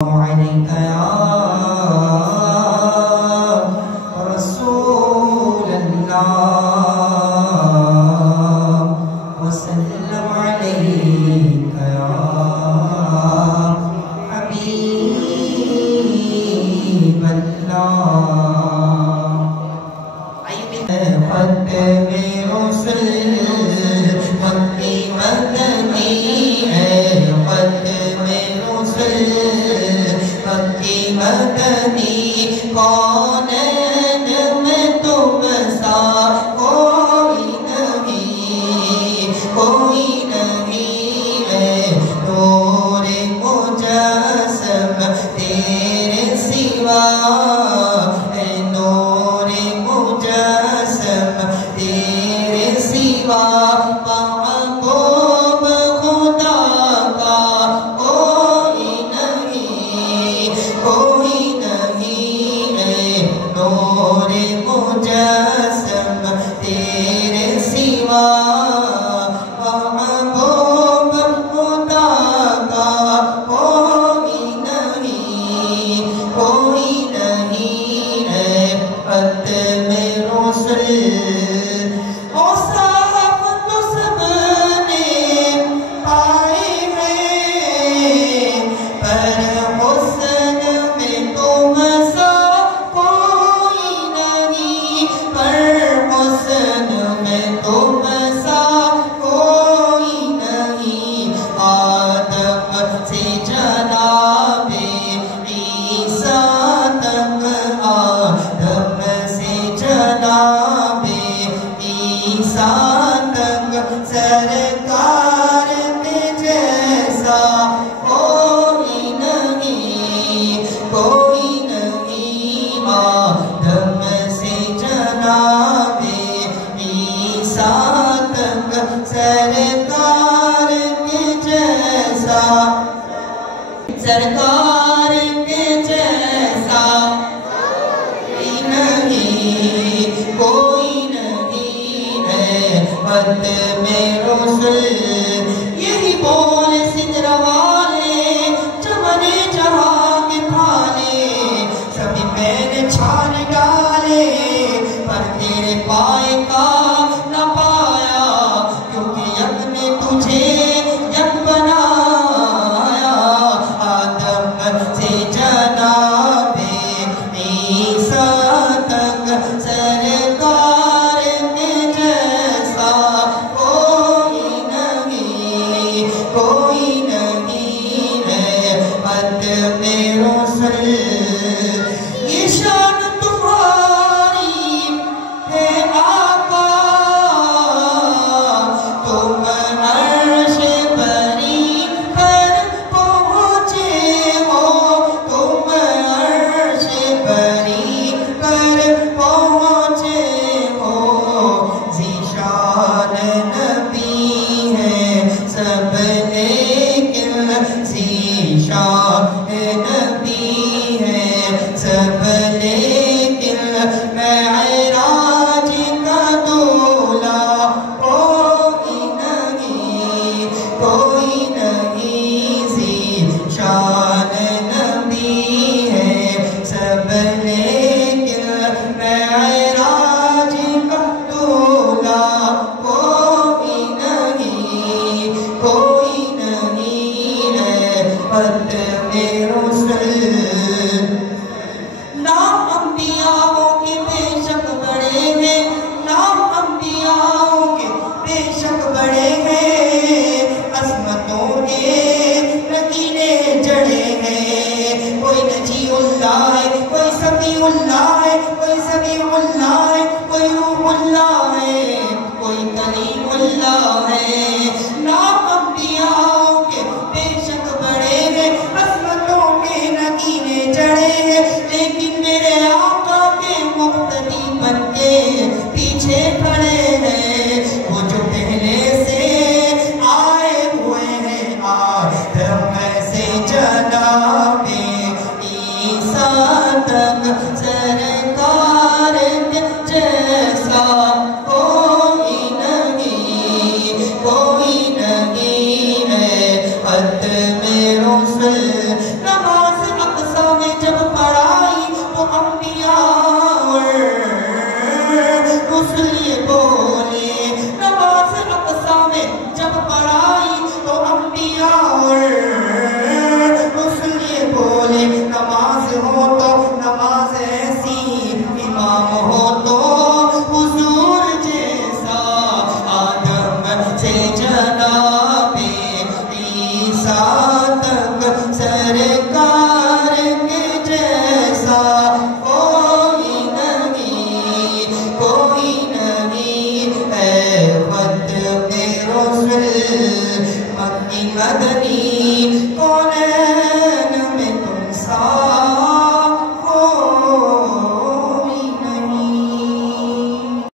عليك يا رسول الله وسلم عليك يا حبيب الله ختم رسل مکی مدنی ہے ختم رسل مکی مدنی کونین میں تم سا کوئی نہیں ہے نور مجسم تیرے سوا ہے نور مجسم تیرے سوا محبوب خدا کا کوئی نہیں ہے نور مجسم تیرے سوا محبوب خدا کا کوئی نہیں ہے ختم رسل سرکار کے جیسا کوئی نہیں آدم سے جناب عیسیٰ تک سرکار کے جیسا سرکار کے جیسا کوئی نہیں ہے ختم رسل یہی بول سدر والے چمن جہاں کے پھالے سبھی میں نے چھان ڈالے پر تیرے پائے کا نہ پایا کیونکہ یک نے تجھے یک بنایا آدم سے جناب عیسیٰ تک سرکار کے جیسا کوئی نہیں ہے ختم رسل یہ شان تمہاری ہے آقا تم عرش بری پر پہنچے ہو تم عرش بری پر پہنچے ہو ذیشان نبی ہے سب لیکن ذیشان نبی ہے سب لیکن معراج کا دولہ کوئی نہیں ذیشان نبی ہے سب لیکن معراج کا دولہ کوئی نہیں ہے ختم رسل نام انبیاءوں کے بے شک بڑے ہیں نام انبیاءوں کے بے شک بڑے ہیں عظمتوں کے نگینے جڑے ہیں کوئی نجی اللہ ہے کوئی سمیع اللہ ہے کوئی سمیع اللہ ہے کوئی روح اللہ ہے کوئی کلیم اللہ ہے نام انبیاءوں کے بے شک بڑے ہیں عظمتوں کے نگینے جڑے ہیں لیکن میرے آقا کے مقتدی بن کے پیچھے کھڑے ہیں وہ جو پہلے سے آئے ہوئے ہیں آدم سے جناب عیسیٰ تک سرکار محبت پہ رسول مکی مدنی